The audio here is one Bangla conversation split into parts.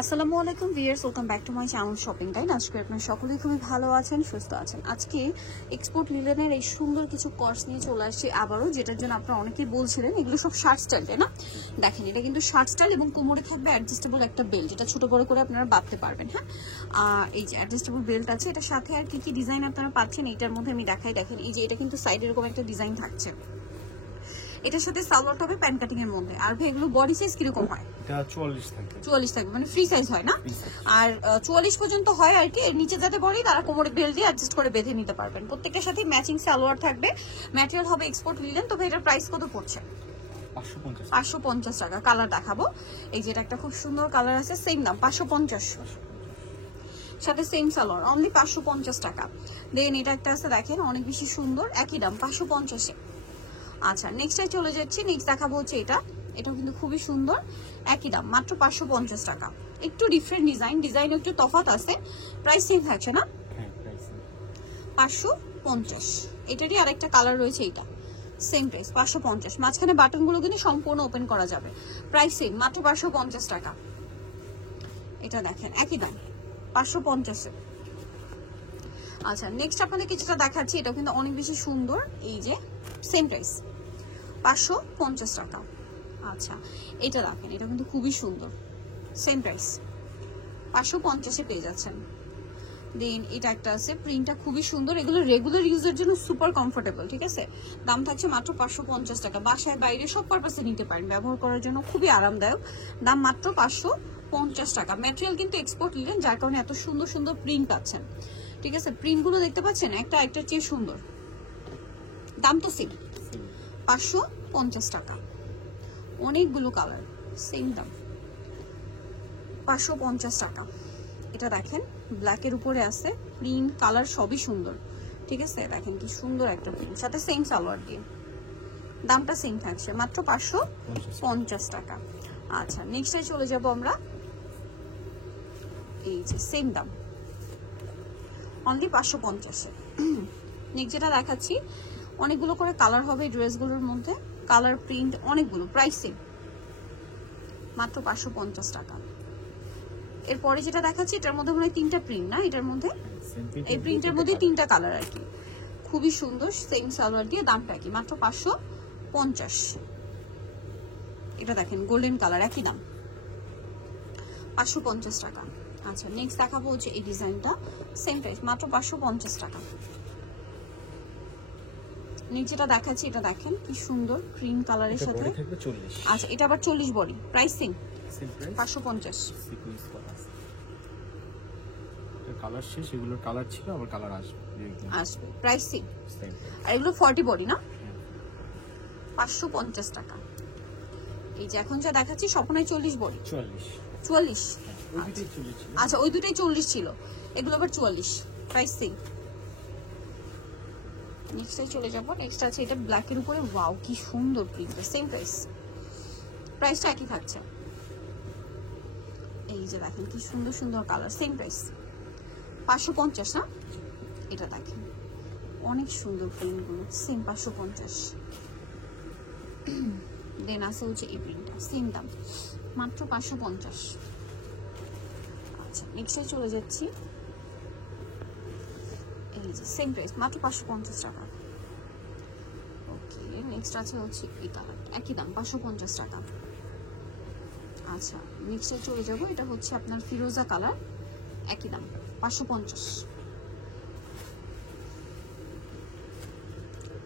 আসসালামু আলাইকুম viewers, welcome back to my channel shopping time. আজকে আপনারা সকলেই খুবই ভালো আছেন, সুস্থ আছেন। আজকে এক্সপোর্ট লিলেনের এই সুন্দর কিছু কর্স নিয়ে চলে আসছি আবারও, যেটার জন্য আপনারা অনেকেই বলছিলেন। এগুলো সব শার্ট স্টাইল, তাই না? দেখেন, এটা কিন্তু শার্ট স্টাইল এবং কোমরে থাকবে অ্যাডজাস্টেবল একটা বেল্ট, যেটা ছোট বড় করে আপনারা বাঁধতে পারবেন। হ্যাঁ, এই যে অ্যাডজাস্টেবল বেল্ট আছে, এটার সাথে আর কি কি ডিজাইন আপনারা পাচ্ছেন এইটার মধ্যে আমি দেখাই। দেখেন, এই যে এটা কিন্তু সাইডে এরকম একটা ডিজাইন থাকছে। এটার সাথে সালোয়ার হবে প্যান্ট কাটিং এর মধ্যে। আর ভাই এগুলো বডি সাইজ কিরকম হয়? এটা 44 থাকবে। 44 থাকবে, মানে ফ্রি সাইজ হয় না? আর 44 পর্যন্ত হয় আর কি। এর নিচে যাতে বডি, তারা কোমরে বেল্ট দিয়ে অ্যাডজাস্ট করে বেঁধে নিতে পারবেন। প্রত্যেকটার সাথে ম্যাচিং সালোয়ার থাকবে। ম্যাটেরিয়াল হবে এক্সপোর্ট লিলেন। তবে এটার প্রাইস কত পড়ছে? 550 টাকা। কালার দেখাবো। এই যে এটা একটা খুব সুন্দর কালার আছে, সেম দাম 550, সাথে সেম সালোয়ার, অনলি 550 টাকা। দেন এটা একটা আছে, দেখেন অনেক বেশি সুন্দর, একই দাম 550 এ। আচ্ছা, নেক্সটে চলে যাচ্ছি। নেক্সট দেখাবো হচ্ছে এটাও কিন্তু খুবই সুন্দর, একই দাম মাত্র 550 টাকা। একটু ডিফারেন্ট ডিজাইন একটু তফাৎ আছে। প্রাইস সেম থাকছে না? 550। এটারই আরেকটা কালার রয়েছে, এটা সেম প্রাইস 550। মাঝখানে বাটনগুলো কিন্তু সম্পূর্ণ ওপেন করা যাবে। প্রাইস সেম, মাত্র 550 টাকা। এটা দেখেন একই দাম 550 এ। আচ্ছা, নেক্সট আপনাদের কিছুটা দেখাচ্ছি। এটাও কিন্তু অনেক বেশি সুন্দর। এই যে সেম প্রাইস 550 টাকা। আচ্ছা, এটা দেখেন, এটা কিন্তু খুবই সুন্দর, সেম প্রাইস 550 এ পেয়ে যাচ্ছেন। দেন এটা একটা আছে, প্রিন্টটা খুবই সুন্দর। এগুলো রেগুলার ইউজের জন্য সুপার কমফোর্টেবল, ঠিক আছে? দাম থাকছে মাত্র 550 টাকা। বাসায় বাইরে সব পারপাসে নিতে পারেন, ব্যবহার করার জন্য খুবই আরামদায়ক। দাম মাত্র 550 টাকা। ম্যাটেরিয়াল কিন্তু এক্সপোর্ট লিলেন, যার কারণে এত সুন্দর সুন্দর প্রিন্ট পাচ্ছেন, ঠিক আছে? প্রিন্টগুলো দেখতে পাচ্ছেন, একটা একটার চেয়ে সুন্দর। দাম তো সেম, 550 টাকা। অনেকগুলো কালার, সেম দাম 550 টাকা। এটা দেখেন ব্ল্যাকের উপরে আছে, প্রিন্ট কালার সবই সুন্দর, ঠিক আছে? দেখেন কি সুন্দর একটা প্রিন্ট, সাথে সেম সালোয়ার দিয়ে। দামটা সেম থাকছে, মাত্র 550 টাকা। আচ্ছা, নেক্সটে চলে যাব আমরা। এই যে সেম দাম, অনলি 550 এ। নেক্সট যেটা দেখাচ্ছি, অনেকগুলো করে কালার হবে ড্রেসগুলোর মধ্যে, কালার প্রিন্ট অনেকগুলো, প্রাইস সেম, মাত্র 550 টাকা। এরপরে যেটা দেখাচ্ছি, এটার মধ্যে মনে হয় 3টা প্রিন্ট না? এটার মধ্যে এই প্রিন্টের মধ্যে 3টা কালার আর কি, খুবই সুন্দর, সেম সালোয়ার দিয়ে। দামটা কি? মাত্র 550। এটা দেখেন গোল্ডেন কালার, একই দাম 550 টাকা। আচ্ছা, নেক্সট দেখাবো হচ্ছে এই ডিজাইনটা, সেম প্রাইস, মাত্র 550 টাকা। নেক্সট যেটা দেখাচ্ছি, এটা দেখেন কি সুন্দর ক্রিম কালারের সাথে। আচ্ছা, এটা আবার 40 বডি, প্রাইস সেম 550। কালার শেষ, এগুলোর কালার ছিল, আবার কালার আসবে, প্রাইস সেম। আর এগুলো 40 বডি না? 550 টাকা। এই যে এখন যা দেখাচ্ছি স্বপ্নায় 40 বডি, 44। আচ্ছা, ওই দুটাই 40 ছিল, এগুলো আবার 44, প্রাইস সেম। নেক্সটে চলে যাব। নেক্সট আছে এটা ব্ল্যাকের উপরে, ওয়াও কি সুন্দর প্রিন্ট, সেম প্রাইস, প্রাইসটা একই থাকছে। এই যে দেখেন কি সুন্দর সুন্দর কালার, সেম প্রাইস 550 না? এটা দেখেন অনেক সুন্দর প্রিন্টগুলো, সেম 550। দেন আছে হচ্ছে এই প্রিন্টটা, সেম দাম মাত্র 550। আচ্ছা, নেক্সটে চলে যাচ্ছি। এই যে সেম প্রাইস, মাত্র 550 টাকা। ওকে, নেক্সট আছে হচ্ছে এই কালার, একই দাম 550 টাকা। আচ্ছা, নেক্সটে চলে যাব। এটা হচ্ছে আপনার ফিরোজা কালার, একই দাম 550।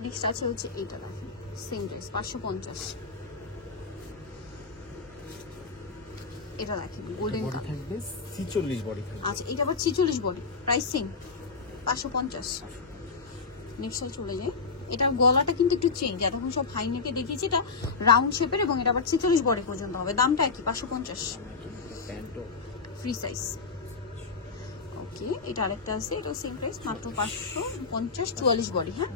নেক্সট আছে হচ্ছে এইটা, দেখেন সেম প্রাইস 550। এটা দেখেন গোল্ডেন কালার, 46 বডি থাকবে। আচ্ছা, এটা আবার 46 বডি, প্রাইস সেম 550। নেক্সটে চলে যাই। এটা গলাটা কিন্তু একটু চেঞ্জ, এতক্ষণ সব হাই নেকে দেখিয়েছি, এটা রাউন্ড শেপের এবং এটা আবার 46 বডি পর্যন্ত হবে। দামটা কি? 550, ফ্রি সাইজ। ওকে, এটা আরেকটা আছে, এটা সেম প্রাইস, মাত্র 550, 44 বডি। হ্যাঁ,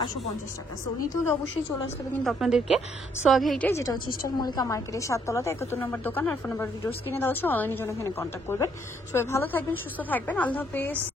550 টাকা। সো নিতে হলে অবশ্যই চলে আসতে হবে কিন্তু আপনাদেরকে সোয়াগ হেইটে, যেটা হচ্ছে ইস্টার্ন মল্লিকা মার্কেটের 7 তলাতে 71 নম্বর দোকান। আর ফোন নাম্বার ভিডিওস কিনে দেওয়া হচ্ছে, অনলাইনের জন্য এখানে কন্ট্যাক্ট করবেন। সবাই ভালো থাকবেন, সুস্থ থাকবেন, আল্লাহ হাফেজ।